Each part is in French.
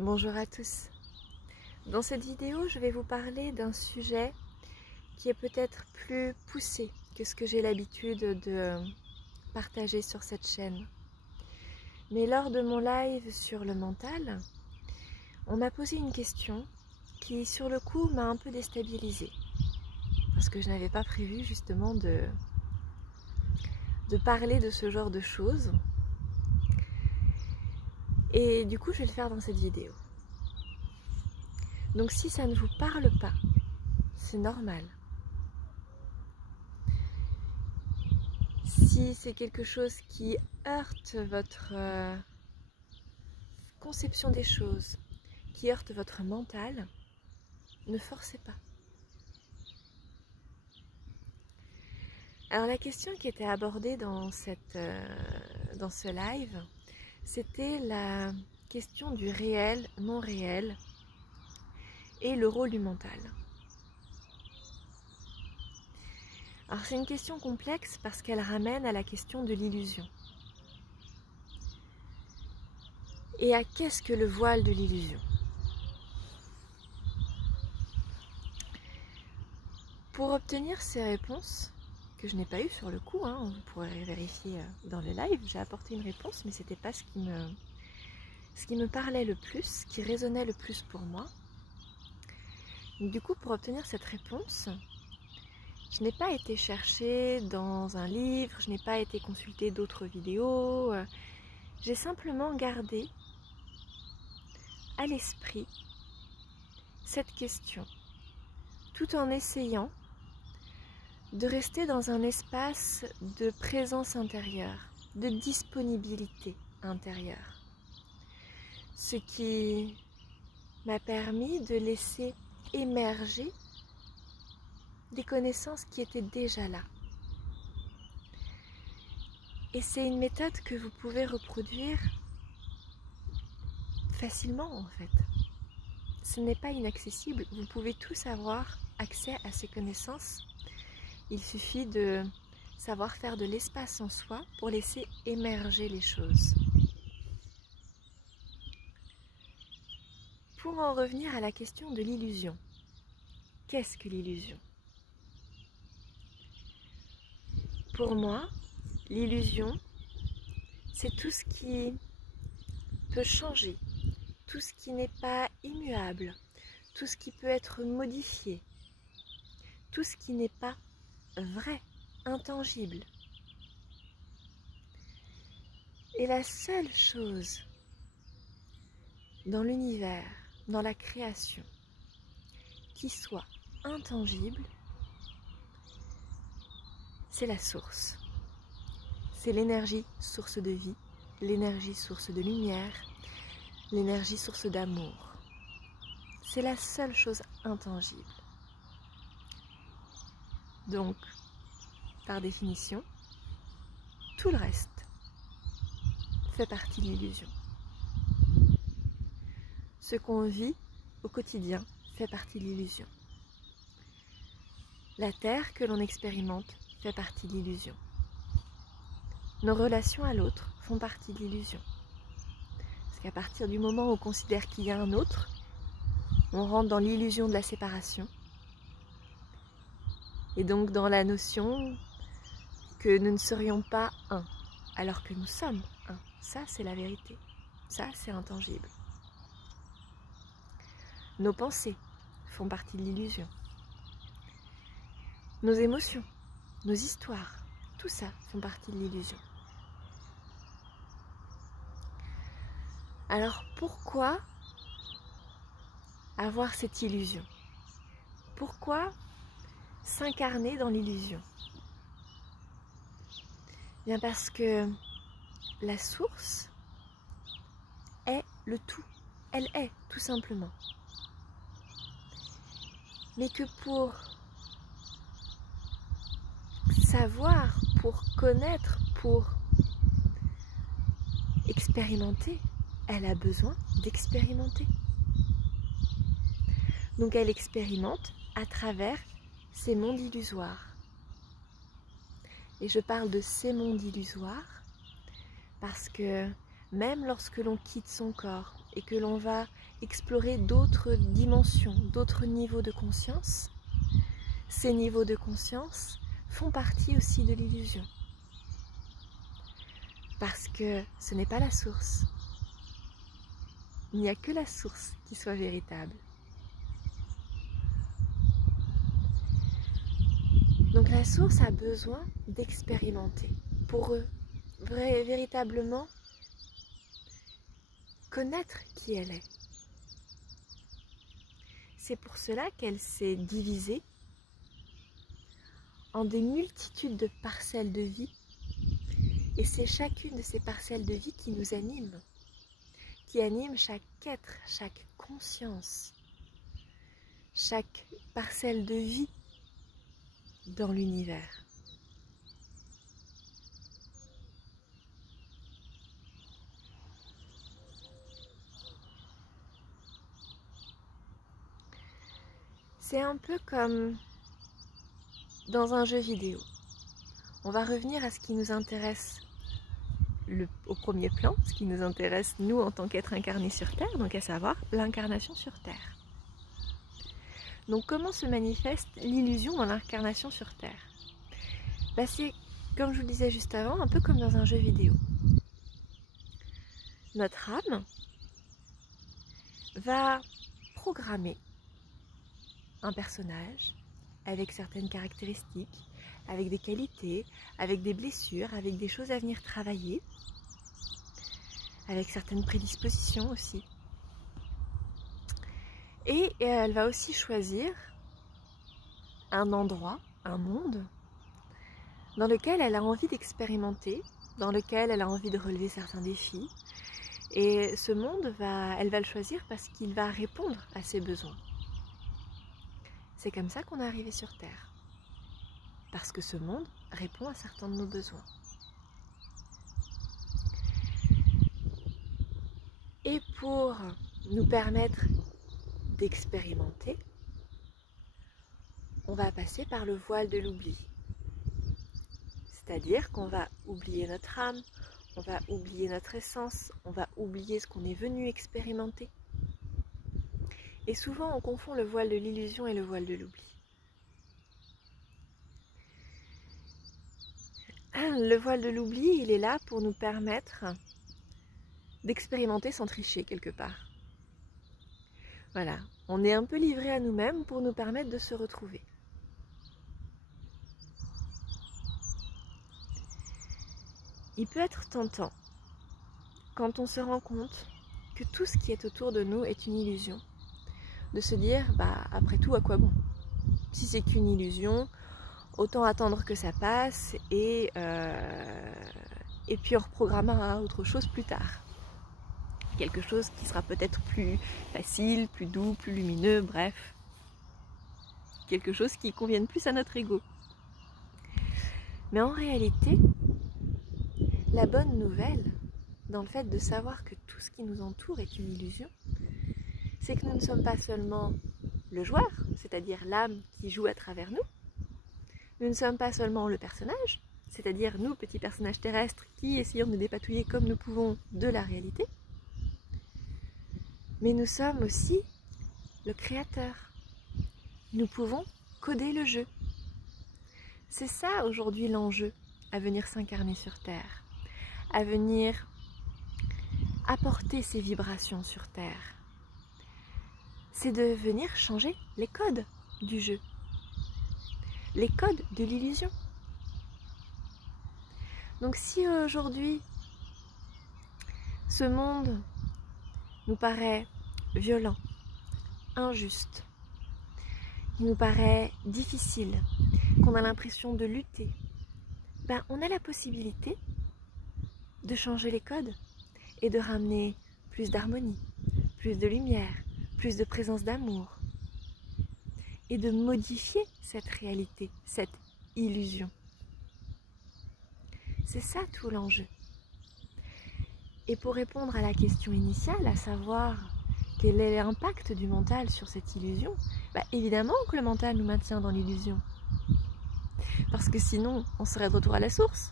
Bonjour à tous. Dans cette vidéo, je vais vous parler d'un sujet qui est peut-être plus poussé que ce que j'ai l'habitude de partager sur cette chaîne. Mais lors de mon live sur le mental, on m'a posé une question qui, sur le coup, m'a un peu déstabilisée. Parce que je n'avais pas prévu justement de parler de ce genre de choses. Et du coup, je vais le faire dans cette vidéo. Donc si ça ne vous parle pas, c'est normal. Si c'est quelque chose qui heurte votre conception des choses, qui heurte votre mental, ne forcez pas. Alors la question qui était abordée dans ce live, c'était la question du réel, non réel et le rôle du mental. Alors c'est une question complexe parce qu'elle ramène à la question de l'illusion. Et à qu'est-ce que le voile de l'illusion? Pour obtenir ces réponses, que je n'ai pas eues sur le coup, vous pourrez vérifier dans le live, j'ai apporté une réponse, mais ce n'était pas ce qui me parlait le plus, ce qui résonnait le plus pour moi. Donc, du coup, pour obtenir cette réponse, je n'ai pas été chercher dans un livre, je n'ai pas été consulter d'autres vidéos, j'ai simplement gardé à l'esprit cette question, tout en essayant de rester dans un espace de présence intérieure, de disponibilité intérieure. Ce qui m'a permis de laisser émerger des connaissances qui étaient déjà là. Et c'est une méthode que vous pouvez reproduire facilement en fait. Ce n'est pas inaccessible, vous pouvez tous avoir accès à ces connaissances. Il suffit de savoir faire de l'espace en soi pour laisser émerger les choses. Pour en revenir à la question de l'illusion, qu'est-ce que l'illusion? Pour moi, l'illusion, c'est tout ce qui peut changer, tout ce qui n'est pas immuable, tout ce qui peut être modifié, tout ce qui n'est pas vrai, intangible. Et la seule chose dans l'univers, dans la création, qui soit intangible, c'est la source. C'est l'énergie source de vie, l'énergie source de lumière, l'énergie source d'amour. C'est la seule chose intangible. Donc, par définition, tout le reste fait partie de l'illusion. Ce qu'on vit au quotidien fait partie de l'illusion. La terre que l'on expérimente fait partie de l'illusion. Nos relations à l'autre font partie de l'illusion. Parce qu'à partir du moment où on considère qu'il y a un autre, on rentre dans l'illusion de la séparation. Et donc dans la notion que nous ne serions pas un, alors que nous sommes un. Ça, c'est la vérité. Ça, c'est intangible. Nos pensées font partie de l'illusion. Nos émotions, nos histoires, tout ça font partie de l'illusion. Alors pourquoi avoir cette illusion? Pourquoi s'incarner dans l'illusion? Bien parce que la source est le tout. Elle est tout simplement. Mais que pour savoir, pour connaître, pour expérimenter, elle a besoin d'expérimenter. Donc elle expérimente à travers ces mondes illusoires. Et je parle de ces mondes illusoires parce que même lorsque l'on quitte son corps et que l'on va explorer d'autres dimensions, d'autres niveaux de conscience, ces niveaux de conscience font partie aussi de l'illusion. Parce que ce n'est pas la source. Il n'y a que la source qui soit véritable. Donc la source a besoin d'expérimenter pour véritablement connaître qui elle est. C'est pour cela qu'elle s'est divisée en des multitudes de parcelles de vie, et c'est chacune de ces parcelles de vie qui nous anime, qui anime chaque être, chaque conscience, chaque parcelle de vie dans l'univers. C'est un peu comme dans un jeu vidéo. On va revenir à ce qui nous intéresse au premier plan, ce qui nous intéresse nous en tant qu'êtres incarnés sur Terre, donc à savoir l'incarnation sur Terre. Donc comment se manifeste l'illusion dans l'incarnation sur Terre? C'est, comme je vous le disais juste avant, un peu comme dans un jeu vidéo. Notre âme va programmer un personnage avec certaines caractéristiques, avec des qualités, avec des blessures, avec des choses à venir travailler, avec certaines prédispositions aussi. Et elle va aussi choisir un endroit, un monde, dans lequel elle a envie d'expérimenter, dans lequel elle a envie de relever certains défis. Et ce monde, elle va le choisir parce qu'il va répondre à ses besoins. C'est comme ça qu'on est arrivé sur Terre. Parce que ce monde répond à certains de nos besoins. Et pour nous permettre d'expérimenter, on va passer par le voile de l'oubli. C'est-à-dire qu'on va oublier notre âme, on va oublier notre essence, on va oublier ce qu'on est venu expérimenter. Et souvent on confond le voile de l'illusion et le voile de l'oubli. Le voile de l'oubli, il est là pour nous permettre d'expérimenter sans tricher quelque part. Voilà, on est un peu livré à nous-mêmes pour nous permettre de se retrouver. Il peut être tentant, quand on se rend compte que tout ce qui est autour de nous est une illusion, de se dire, après tout, à quoi bon? Si c'est qu'une illusion, autant attendre que ça passe et puis on reprogrammera autre chose plus tard. Quelque chose qui sera peut-être plus facile, plus doux, plus lumineux, bref. Quelque chose qui convienne plus à notre ego. Mais en réalité, la bonne nouvelle, dans le fait de savoir que tout ce qui nous entoure est une illusion, c'est que nous ne sommes pas seulement le joueur, c'est-à-dire l'âme qui joue à travers nous. Nous ne sommes pas seulement le personnage, c'est-à-dire nous, petits personnages terrestres, qui essayons de nous dépatouiller comme nous pouvons de la réalité. Mais nous sommes aussi le créateur. Nous pouvons coder le jeu. C'est ça aujourd'hui l'enjeu à venir s'incarner sur Terre, à venir apporter ces vibrations sur Terre. C'est de venir changer les codes du jeu, les codes de l'illusion. Donc si aujourd'hui ce monde nous paraît violent, injuste, il nous paraît difficile, qu'on a l'impression de lutter, on a la possibilité de changer les codes et de ramener plus d'harmonie, plus de lumière, plus de présence d'amour et de modifier cette réalité, cette illusion. C'est ça tout l'enjeu. Et pour répondre à la question initiale, à savoir quel est l'impact du mental sur cette illusion, évidemment que le mental nous maintient dans l'illusion. Parce que sinon, on serait de retour à la source.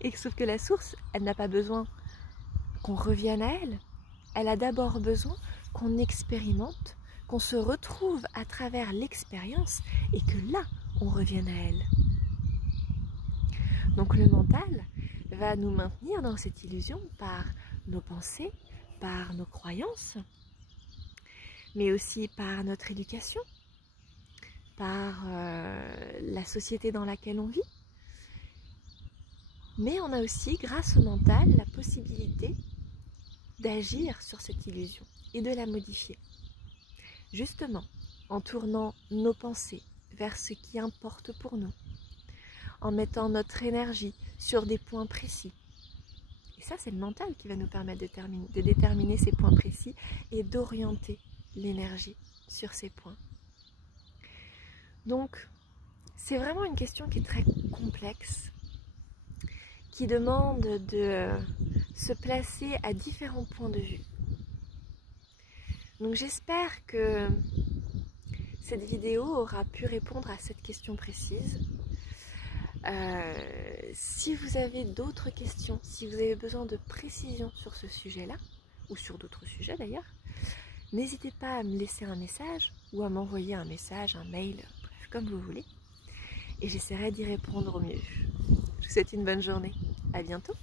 Et sauf que la source, elle n'a pas besoin qu'on revienne à elle. Elle a d'abord besoin qu'on expérimente, qu'on se retrouve à travers l'expérience et que là, on revienne à elle. Donc le mental va nous maintenir dans cette illusion par nos pensées, par nos croyances, mais aussi par notre éducation, par la société dans laquelle on vit. Mais on a aussi, grâce au mental, la possibilité d'agir sur cette illusion et de la modifier. Justement, en tournant nos pensées vers ce qui importe pour nous, en mettant notre énergie sur des points précis. Et ça, c'est le mental qui va nous permettre de déterminer ces points précis et d'orienter l'énergie sur ces points. Donc, c'est vraiment une question qui est très complexe, qui demande de se placer à différents points de vue. Donc j'espère que cette vidéo aura pu répondre à cette question précise. Si vous avez d'autres questions, si vous avez besoin de précision sur ce sujet-là, ou sur d'autres sujets d'ailleurs, n'hésitez pas à me laisser un message ou à m'envoyer un message, un mail, bref, comme vous voulez. Et j'essaierai d'y répondre au mieux. Je vous souhaite une bonne journée. À bientôt.